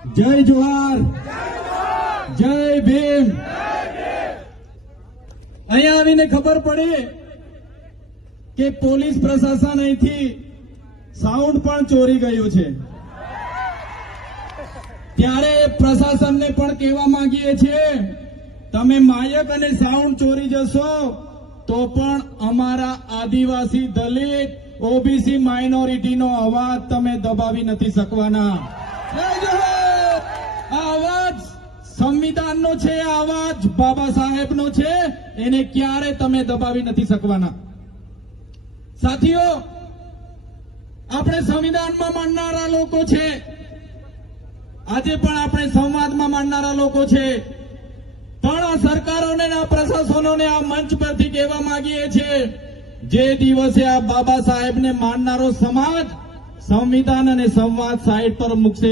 જય જોહાર, જય ભીમ. અહીંયા આવીને ખબર પડી કે પોલીસ પ્રશાસન અહીંથી સાઉન્ડ પણ ચોરી ગયું છે. ત્યારે પ્રશાસનને પણ કહેવા માંગીએ છીએ, તમે માયક અને સાઉન્ડ ચોરી જશો તો પણ અમારા આદિવાસી, દલિત, ઓબીસી માઇનોરિટીનો અવાજ તમે દબાવી નથી શકવાના. આ અવાજ સંવિધાનનો છે, આ અવાજ બાબા સાહેબનો છે, એને ક્યારે તમે દબાવી નથી શકવાના. સાથીઓ, આપણે સંવિધાનમાં માનનારા લોકો છે, આજે પણ આપણે સંવાદમાં માનનારા લોકો છે, પણ આ સરકારોને આ પ્રશાસનોને આ મંચ પરથી કહેવા માંગીએ છીએ, જે દિવસે આ બાબા સાહેબને માનનારો સમાજ સંવિધાન અને સંવાદ સાઈડ પર મૂકશે